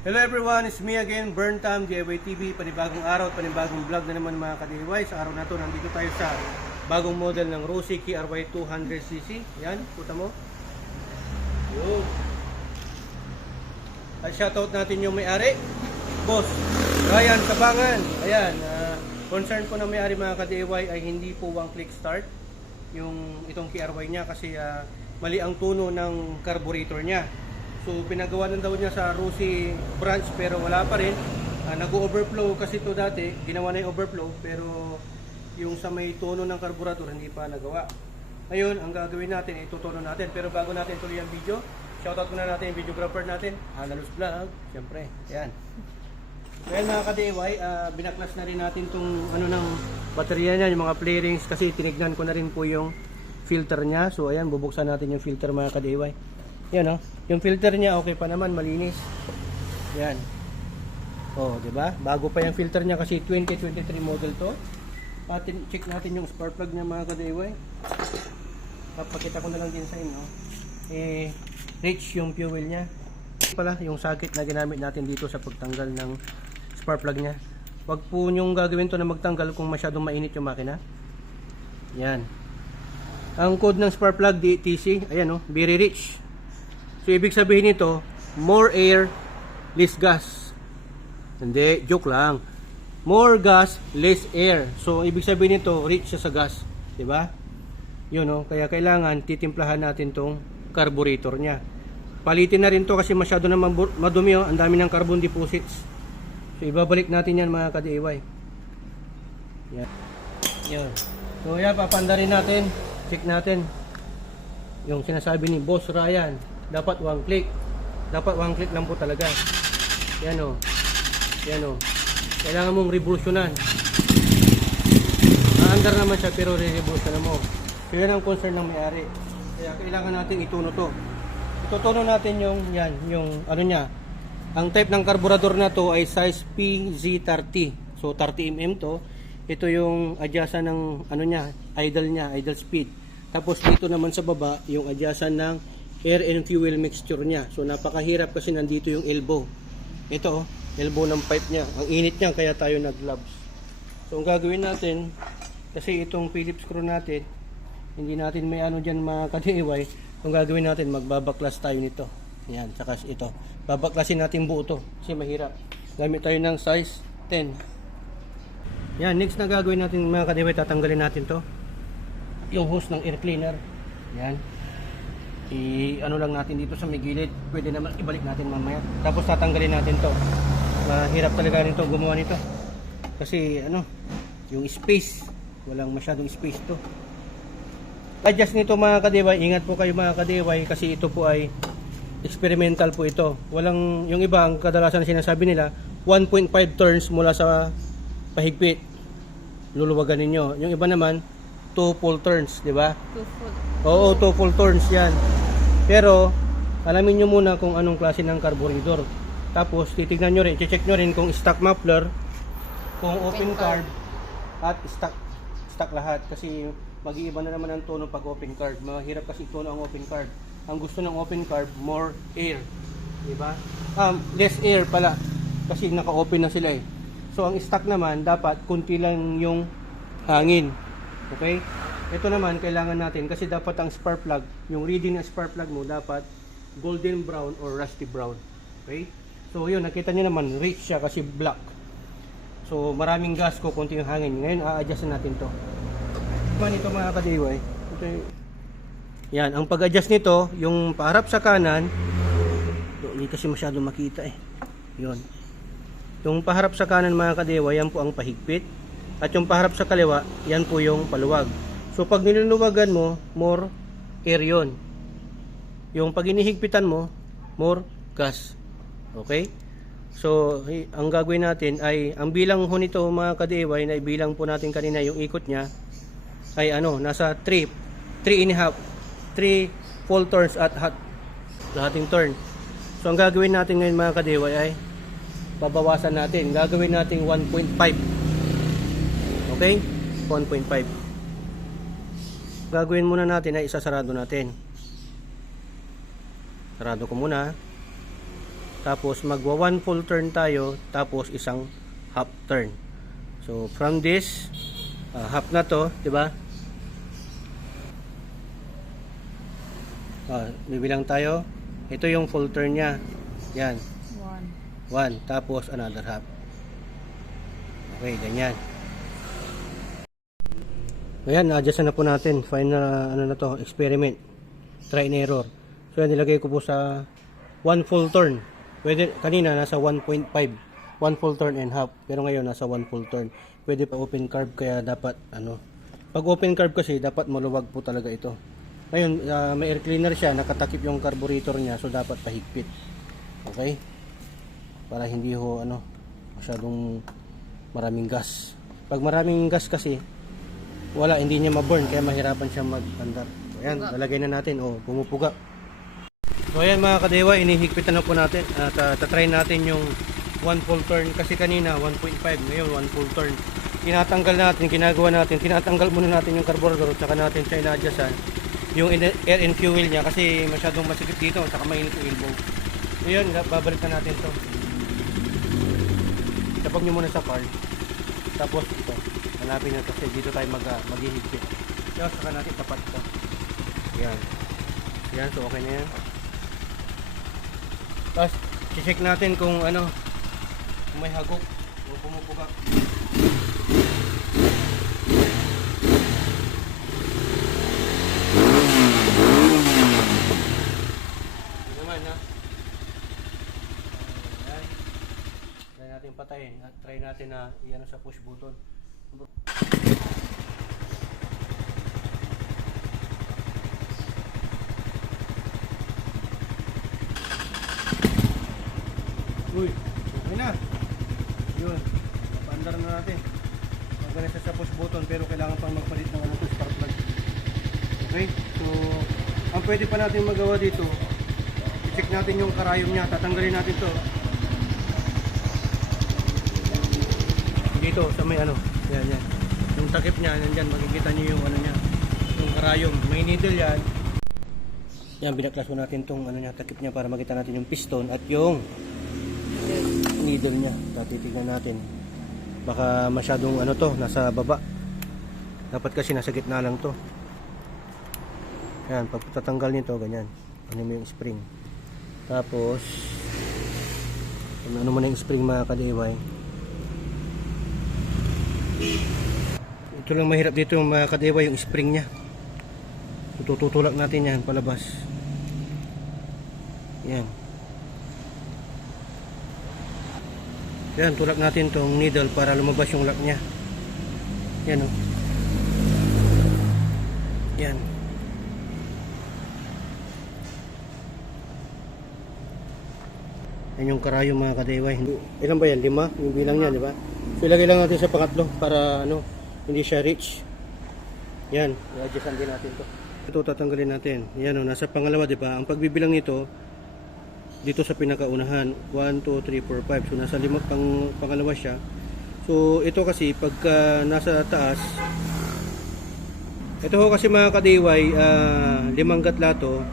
Hello everyone, it's me again, Burntam, DIY TV, panibagong araw at panibagong vlog na naman mga ka-DIY. Sa araw na to, nandito tayo sa bagong model ng Rossi KRY 200cc. Yan, puta mo. Yo. At shoutout natin yung may-ari, Boss Ryan Sabangan. Ayan, concern ko na may-ari mga ka-DIY ay hindi po one click start yung itong KRY niya kasi mali ang tuno ng carburetor niya. So pinagawa na daw niya sa Rossi branch pero wala pa rin. Nag-overflow kasi ito dati, ginawa na yung overflow pero yung sa may tono ng carburetor hindi pa nagawa. Ngayon, ang gagawin natin, itutono natin. Pero bago natin tuloy ang video, shoutout muna natin yung videographer natin, Analos Vlog, syempre. Ayan. Well mga ka-DIY, binaklas na rin natin itong ng baterya niya, yung mga flarings kasi tinignan ko na rin po yung filter niya. So ayan, bubuksan natin yung filter mga ka-DIY. Yan o, yung filter niya okay pa naman, malinis. Yan. Oh, di ba? Bago pa yung filter niya kasi 2023 model to. Check natin yung spark plug niya mga ka-DIY. Papakita ko na lang din sa inyo. Rich yung fuel niya. Pala yung socket na ginamit natin dito sa pagtanggal ng spark plug niya. Wag po nyong gagawin to na magtanggal kung masyadong mainit yung makina. Yan. Ang code ng spark plug DTC, ayan o, very rich. So ibig sabihin nito, more air, less gas. Hindi, joke lang. More gas, less air. So ibig sabihin nito, rich siya sa gas, 'di ba? 'Yun no, kaya kailangan titimplahan natin tong carburetor niya. Palitin na rin to kasi masyado na madumi oh, ang dami ng carbon deposits. So ibabalik natin 'yan mga ka-DIY. Yan. 'Yun. So yan, papandarin natin. Check natin. Yung sinasabi ni Boss Ryan, dapat one click. Dapat one click lang po talaga. Yan o. Yan o. Kailangan mong revolutionan. Maandar naman siya pero re-revolutionan mo. So yan ang concern ng may-ari. Kaya kailangan natin ituno to. Itutuno natin yung yan, yung ano niya. Ang type ng carburetor na to ay size PZ30. So 30mm to. Ito yung adjustan ng ano niya, idle speed. Tapos dito naman sa baba yung adjustan ng air and fuel mixture niya. So napakahirap kasi nandito yung elbow. Ito, elbow ng pipe niya. Ang init niya kaya tayo nag-gloves. So ang gagawin natin, kasi itong Phillips screw natin, hindi natin may ano diyan mga ka-DIY. Ang gagawin natin, magbabaklas tayo nito. Yan, saka ito. Babaklasin natin buo to kasi mahirap. Gamit tayo ng size 10. Yan, next na gagawin natin mga ka-DIY, tatanggalin natin to. Yung hose ng air cleaner. Yan. Ano lang natin dito sa may gilid, pwede naman ibalik natin mamaya. Tapos tatanggalin natin to. Mahirap talaga rin to gumawa nito kasi yung space, walang masyadong space to. Adjust nito mga ka-DIY, ingat po kayo mga ka-DIY kasi ito po ay experimental po ito. Walang, yung iba ang kadalasan sinasabi nila 1.5 turns mula sa pahigpit, luluwagan ninyo. Yung iba naman 2 full turns, di ba? 2 full. Oo, 2 full turns yan. Pero, alamin nyo muna kung anong klase ng carburetor. Tapos, titignan nyo rin, check nyo rin kung stock muffler, kung open carb, at stock lahat. Kasi, mag-iiba na naman ang tono pag open carb. Mahirap kasi tono ang open carb. Ang gusto ng open carb, more air. Diba? Less air pala. Kasi naka-open na sila eh. So, ang stock naman, dapat kunti lang yung hangin. Okay? Ito naman, kailangan natin kasi dapat ang spark plug, yung reading ng spark plug mo dapat golden brown or rusty brown. Okay? So yun, nakita niyo naman, rich siya kasi black. So maraming gas ko, konti yung hangin. Ngayon, a-adjust natin to. Ito mga ka-DIY. Yan, ang pag-adjust nito, yung paharap sa kanan, hindi kasi masyado makita eh. Yun. Yung paharap sa kanan mga ka-DIY, yan po ang pahigpit. At yung paharap sa kaliwa, yan po yung paluwag. So pag niluluwagan mo, more air yun. Yung pag inihigpitan mo, more gas. Okay? So ang gagawin natin ay, ang bilang ho nito mga ka-DIY, na ibilang po natin kanina yung ikot niya, ay nasa 3 full turns at lahating turn. So ang gagawin natin ngayon mga ka-DIY ay, babawasan natin. Gagawin natin 1.5. Okay? 1.5. Gagawin muna natin ay isasarado natin. Sarado ko muna. Tapos magwa 1 full turn tayo, tapos isang half turn. So from this half na to, 'di ba? Bibilang tayo. Ito yung full turn niya. Yan. 1. Tapos another half. Okay, ganyan. Ayan, na-adjust na po natin. Final ano na to, experiment. Try and error. So yan, nilagay ko po sa 1 full turn. Pwede, kanina nasa 1.5. 1 full turn and half. Pero ngayon nasa 1 full turn. Pwede pa open carb, kaya dapat ano. Pag open carb kasi, dapat maluwag po talaga ito. Ngayon, may air cleaner siya, nakatakip yung carburetor niya, so dapat pahigpit. Okay? Para hindi ho ano, masyadong maraming gas. Pag maraming gas kasi, wala, hindi niya ma-burn, kaya mahirapan siya mag-andar. So, ayan, lalagay na natin, pumupuga. So ayan mga kadewa, inihigpitan na po natin at tatry natin yung 1 full turn kasi kanina 1.5, ngayon 1 full turn. Tinatanggal natin, ginagawa natin, tinatanggal muna natin yung carburetor at saka natin siya ina-adjustan yung air and fuel niya kasi masyadong masikip dito at saka mainit yung elbow. So yun, babalik na natin to. Tapag nyo muna sa car, tapos ito, hanapin na kasi dito tayo maghihigpit. So saka natin tapat ito. Yan. Yan, so okay na yan. Tapos, check natin kung ano, kung may hagok o pumupuga. Ito naman ha. Ayan. Try natin patayin at try natin na i-ano sa push button. Uy, okay na. Yun, paandar na natin. Magaling sa push button pero kailangan pang magpalit ng ano to, spark plug. Okay, so ang pwede pa natin magawa dito, i-check natin yung karayom niya. Tatanggalin natin to dito sa may ano, yan yan, yung takip niya, nandyan, makikita niyo yung ano niya, yung karayom. May needle yan. Yan, binaklas mo natin tong ano niya, takip niya para makita natin yung piston at yung needle niya. Titignan natin, baka masyadong ano to, nasa baba. Dapat kasi nasa gitna lang to. Yan, pag tatanggal nito ganyan, ano mo yung spring. Tapos ano mo na yung spring mga ka-DIY. Ito lang mahirap dito yung mga ka-DIY, yung spring nya. Tututulak natin yan palabas. Yan. Yan, tulak natin tong needle para lumabas yung lock nya. Yan o. Yan. Yan yung karayom mga ka-DIY. Ilan ba yan? 5? Yung bilang niya, di ba? So ilagay lang natin sa pangatlo para ano, hindi siya reach. Yan, i-adjustan din natin to. Ito tatanggalin natin. Yan o, nasa pangalawa, di ba? Ang pagbibilang nito dito sa pinakaunahan, 1, 2, 3, 4, 5. So nasa pangalawa siya. So ito kasi pagka nasa taas, ito ho kasi mga ka-DIY, 5 gatla to.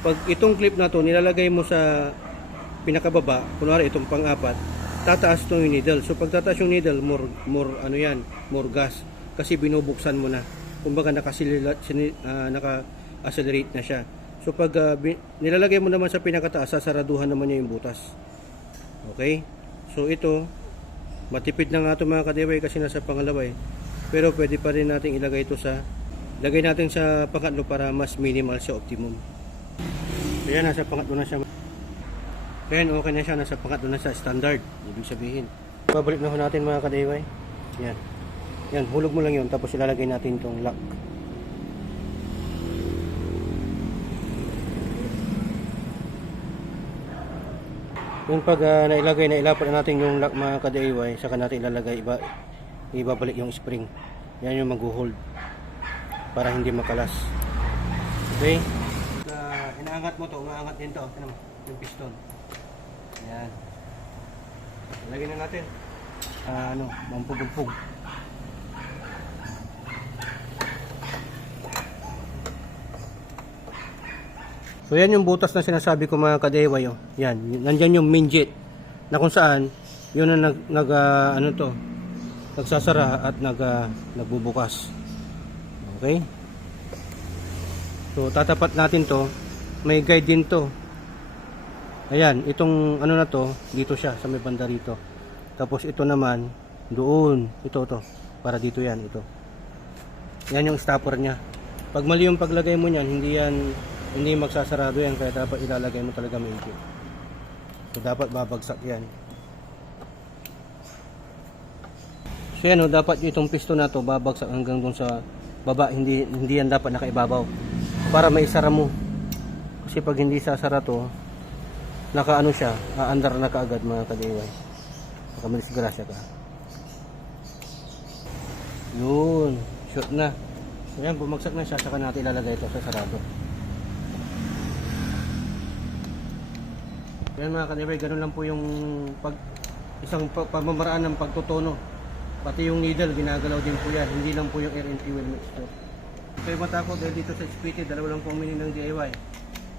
Pag itong clip na to nilalagay mo sa pinakababa, kunwari itong pang-apat, tataas to yung needle. So pag tataas yung needle, more ano yan, more gas kasi binubuksan mo na. Kumbaga naka-accelerate na siya. So pag nilalagay mo naman sa pinakataas, sasaraduhan naman niya yung butas. Okay? So ito, matipid na nga ito mga ka-DIY kasi nasa pangalawa eh. Pero pwede pa rin natin ilagay ito sa, lagay natin sa pangatlo para mas minimal siya, optimum. So yan, nasa pangatlo na siya. Ayan, okay na siya, nasa pangatlo na siya, standard. Ibig sabihin. Pabalik na ho natin mga ka-DIY. Yan. Yan, hulog mo lang yun, tapos ilalagay natin itong lock. Yung pag nailagay na ilapat na natin yung lock mga ka-DIY, saka natin ilalagay, ibabalik yung spring. Yan yung mag-hold para hindi makalas. Okay? Inaangat mo to, umaangat din to. Ano, yung piston. Yan. Lagyan na natin. Mampugpug. So yan yung butas na sinasabi ko mga ka-DIY. Oh. Yan, nandyan yung main jet na kung saan yun ang nagsasara at nagbubukas. Okay? So tatapat natin to. May guide din to. Ayan, itong ano na to, dito siya sa may banda rito. Tapos ito naman doon, ito para dito yan, ito. Yan yung stopper niya. Pag mali yung paglagay mo niyan, hindi magsasarado yan, kaya dapat ilalagay mo talaga maigi. So dapat babagsak yan. So yan, dapat itong piston na to babagsak hanggang doon sa baba, hindi yan dapat nakaibabaw. Para maisara mo. Kasi pag hindi sasara to, nakaano siya, aandar na kaagad mga ka-DIY. Baka malisgrasya ka. Yun, shoot na. So yan, bumagsak na siya, saka natin ilalagay ito sa sarado. Yan mga ka-DIY, ganun lang po yung isang pamamaraan ng pagtutono. Pati yung needle, ginagalaw din po yan. Hindi lang po yung air and fuel mixture. Ito yung mata ko dahil dito sa HPT, dalawa lang po ang meaning ng DIY.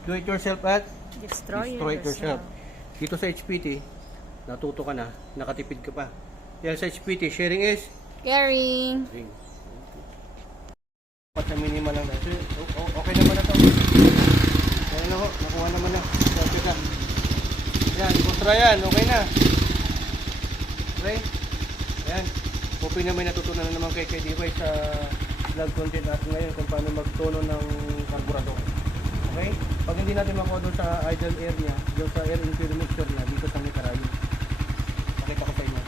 Do it yourself at Destroy it yourself. Dito sa HPT, natuto ka na, nakatipid ka pa. Yan sa HPT, sharing is caring. Dapat na minimal lang dahil. Okay naman na to. Yan na ho, nakuha naman na. Okay ka. Yan, kontra yan, okay na. Okay? Yan. Hoping na may natutunan na naman kay DIY sa vlog content natin ngayon kung paano magtono ng karburador. Okay? Pag hindi natin makuha doon sa idle air niya, doon sa air and fuel mixture niya, dito sa may karayo. Pakita ko sa inyo.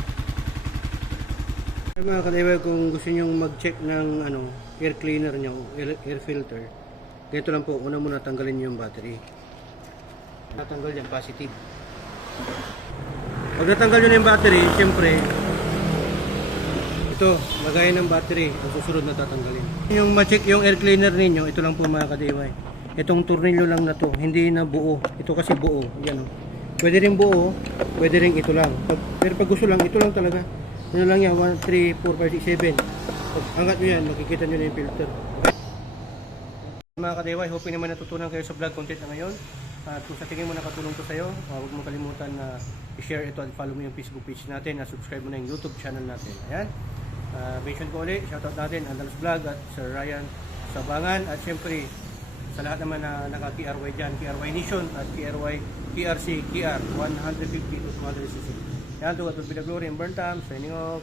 Mga ka-DIY, kung gusto nyo mag-check ng air cleaner nyo, air filter, ganito lang po, una muna tanggalin nyo yung battery. Natanggal yan, positive. Pag natanggal nyo na yung battery, siyempre, ito, lagayan ng battery, ang susunod na tatanggalin. Yung ma-check yung air cleaner ninyo, ito lang po mga ka-DIY. Itong tornilyo lang na to, hindi na buo. Ito kasi buo, yan o. Pwede rin buo, pwede rin ito lang. Pero pag gusto lang, ito lang talaga. Ano lang yan, 1, 3, 4, 5, 6, 7. Pag angat nyo yan, makikita nyo na yung filter. Mga ka-DIY, hoping naman natutunan kayo sa vlog content na ngayon. At kung sa tingin mo nakatulong to sa'yo, huwag mo kalimutan na i-share ito at follow mo yung Facebook page natin at subscribe mo na yung YouTube channel natin. Ayan. Mention ko ulit, shoutout natin, Andalus Vlog at Sir Ryan Sabangan. At syempre, sa lahat naman na naka-KRY dyan, KRY Nation at KRC, KR 150 to 200cc. Yan, to God will be the glory and burn time. Signing off.